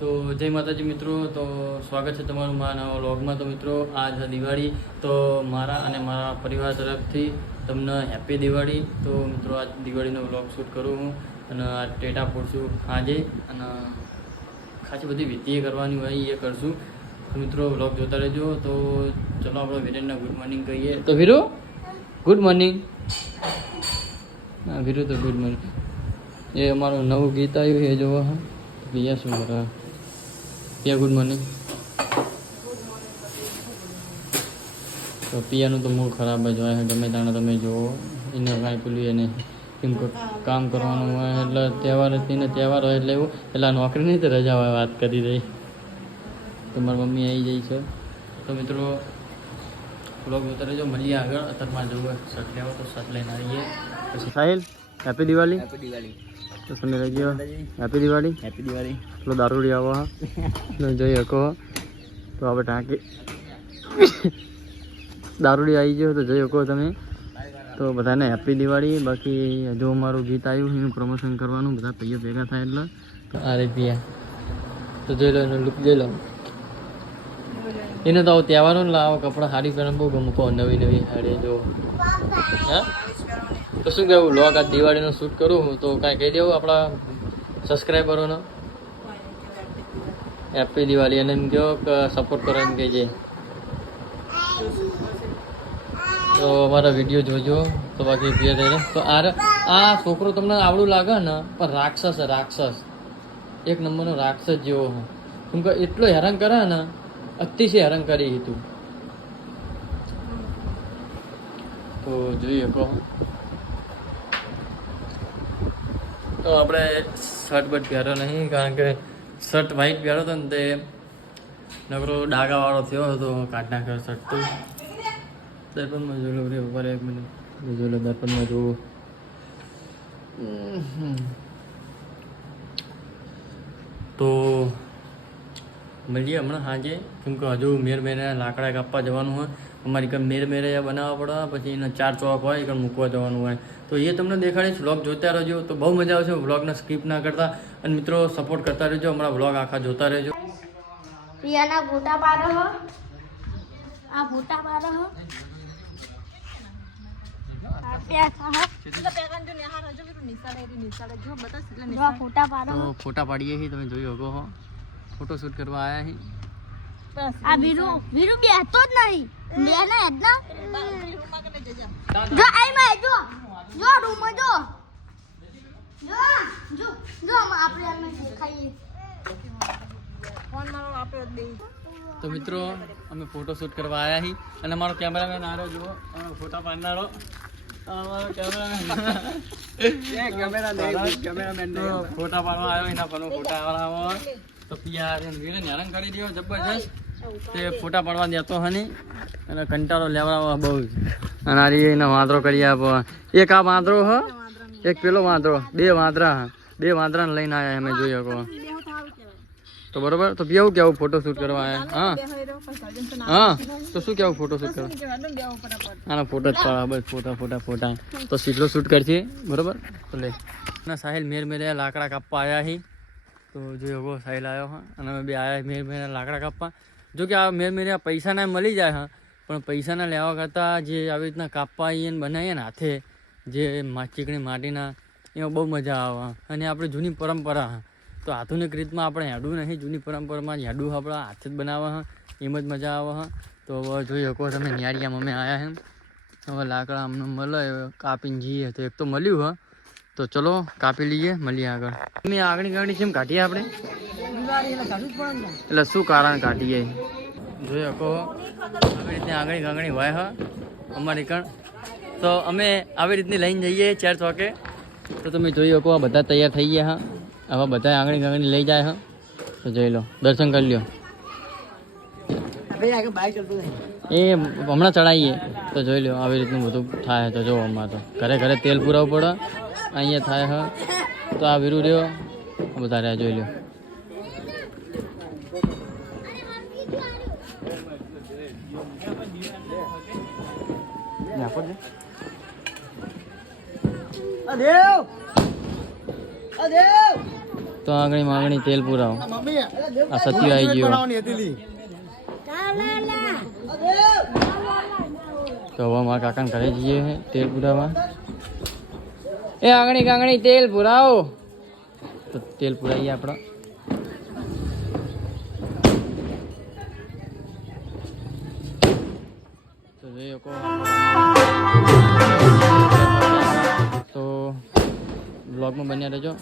તો જય માતાજી મિત્રો, તો સ્વાગત છે તમારું મારા નવા વ્લોગમાં તો મિત્રો આજ દિવાળી તો મારા અને મારા પરિવાર તરફથી. તમને હેપી દિવાળી. તો મિત્રો આજ દિવાળીનો વ્લોગ શૂટ કરું હું. અને આ ટેટા ફોડશું આજે અને ખાસી બધી વિધિએ કરવાની હોય એ કરશું. મિત્રો વ્લોગ જોતા રહેજો. તો ચલો આપણે વિરેનને ગુડ મોર્નિંગ કહીએ તો વીરુ? ગુડ મોર્નિંગ હા વીરુ તો ગુડ મોર્નિંગ એ અમારું નવું ગીત આવ્યું એ જોવા હા. પિયા શું કરે? Piya good morning. તો પિયાનું તો મૂળ ખરાબ જ હોય ગમે તાણે તમે જુઓ. એને કાંઈ પેલું એને કેમ કામ કરવાનું હોય, એટલે તહેવાર તેને તહેવાર હોય એટલે એવું. એટલે નોકરીની નોકરી નહીં તો રજા હોય, વાત કરી રહી. તો મારી મમ્મી આવી જાય છે. તો મિત્રો બ્લોગ જોતા જો મળીએ આગળ. અત્યારમાં જવું શર્ટ લેવો, તો શર્ટ લઈને આવીએ. સાહિલ હેપી દિવાળી. હેપી દિવાળી. તો તમે રહી ગયો હેપી દિવાળી. હેપી દિવાળી. પેલો દારૂડી આવો હા. જોઈ શકો. તો આપણે ટાંકી દારૂડી આવી ગયો તો જોઈ શકો તમે. તો બધાને હેપી દિવાળી. બાકી હજુ અમારું ગીત આવ્યું એનું પ્રમોશન કરવાનું. બધા ભાઈઓ ભેગા થાય એટલે. અરે પિયા તો જોઈ લો એનો લુક જોઈ લો. એને તો તહેવારો ને લાવો કપડાં સાડી પહેરવાનું બહુ ગમકો નવી નવી સાડી જો. હા? તો શું કહેવું? લોક આ દિવાળીનો શૂટ કરું તો કાંઈ કહી દેવું આપણા સબસ્ક્રાઈબરોનો હેપી દિવાળી અને એમ કહો કે સપોર્ટ કરો એમ કહેજે. તો અમારા વીડિયો જોજો, તો બાકી પ્રિય થઈને તો આ આ છોકરો તમને આવડું લાગે ને, પણ રાક્ષસ રાક્ષસ. એક નંબરનો રાક્ષસ જેવો હું કેમ કે એટલો હેરાન કરે ને, અતિશય હેરાન કરી હતું તો જોઈએ કહો. તો આપણે શર્ટ બટ પહેર્યો નહીં, કારણ કે શર્ટ વ્હાઈટ પહેર્યો હતો ને તે નકરો ડાગાવાળો થયો હતો કાઢ નાખ્યો શર્ટ તો દર્પણમાં જોઈ લો ઉપર એક મિનિટ. જોઈ લો દર્પણમાં જોવું. તો મળીએ હમણાં સાંજે, કેમ કે હજુ મેર મેરે લાકડા કાપવા જવાનું હોય. અમારી કંઈ મેર મેરે બનાવવા પડે, પછી એના ચાર ચોક હોય, એ મૂકવા જવાનું હોય. તો એ તમને દેખાડીશ વ્લોગ જોતા રહેજો. તો બહુ મજા આવશે. વ્લોગને સ્કીપ ના કરતા. અને મિત્રો સપોર્ટ કરતા રહેજો. હમણાં વ્લોગ આખા જોતા રહેજો. પ્રિયાના ફોટા પાડો હો. આ ફોટા પાડો હો. આ પેસા હો. જો આ ફોટા પાડો તો હો. ફોટા પાડીએ છીએ તમે જોઈ શકો હો. ફોટો શૂટ કરવા આવ્યા છીએ આ વીરુ વીરુ બેસતો જ નહીં. બે ના હેડ ના જો આઈ માં જો જો રૂમ જો. જો જો જો આમાં આપણે આને દેખાઈએ તો મિત્રો અમે ફોટો શૂટ કરવા આવ્યા હી. અને અમારો કેમેરામેન આરો જુઓ. અમારો ફોટા પાડનારો. અમારો કેમેરામેન ફોટા પાડવા આવ્યો એના પર ફોટા વાળા તો પિયાર વીરે હેરાન કરી દ્યો જબરજસ્ત. તે ફોટા પાડવા દેતો હની અને કંટાળો લેવડાવવા બહુ અને આ રીતે વાંદરો કરી આપો. એક આ વાંદરો હ. એક પેલો વાંદરો. બે વાંદરા બે વાંદરાને લઈને આવ્યા અમે જોઈ શકો. તો બરોબર? તો કેવું કેવું ફોટો શૂટ કરવા આવ્યા હા. હા. તો શું કેવું ફોટો શૂટ કરવા? આના ફોટો જ પાડવા, બસ ફોટા ફોટા ફોટા. તો સીધો શૂટ કરશે બરોબર? તો લે. ના, સાહિલ મેર મેરે લાકડા કાપવા આવ્યા હી. તો જોઈ એવો સાહિલ આવ્યો હા. અને અમે બે આવ્યા મેર મેરે લાકડા કાપવા. જો કે આ મેં મેરે પૈસાના મળી જાય, હા. પણ પૈસાના લેવા કરતાં જે આવી રીતના કાપવા આવીએ ને બનાવીએ ને હાથે, જે ચીકણી માટીના, એમાં બહુ મજા આવે અને આપણે જૂની પરંપરા તો આધુનિક રીતમાં આપણે હેડું નહીં, જૂની પરંપરામાં હેડું આપણા હાથે જ બનાવવા હા. એમ જ મજા આવે, હા. તો હવે જોઈ શકો તમે નિયાળીમાં અમે આવ્યા હે હવે લાકડા અમને મળે, કાપીને જઈએ. તો એક તો મળ્યું, હા. તો ચલો કાપી લઈએ મળીએ આગળ. અમે આગળ આગળ કેમ કાઢીએ આપણે? એટલે શું કારણ કાઢીએ? જોઈ શકો આવી રીતે આંગળી ગાંગણી હોય હા. અમારી કણ. તો અમે આવી રીતની લઈને જઈએ ચાર ચોકે. તો તમે જોઈ શકો આ બધા તૈયાર થઈ ગયા હા. આવા બધા આંગળી ગાંગણી લઈ જાય હા. તો જોઈ લો દર્શન કરી લ્યો. એ હમણાં ચડાવીએ તો જોઈ લો આવી રીતનું બધું થાય તો જો આમાં તો. ઘરે ઘરે તેલ પુરાવવું પડે, અહીંયા થાય હ. તો આ વિરુ રહ્યો બધા રહ્યા, જોઈ લો તો આગળ માંગણી તેલ પુરાવો. આ સત્ય આવી ગયો. તો હવે મારા કાકાને ઘરે જઈએ છે તેલ પુરાવા એ આંગણી કાંગણી તેલ પુરાવો તો તેલ પુરાવીએ આપણે તો જોઈએ કો તો બ્લોગમાં બન્યા રહેજો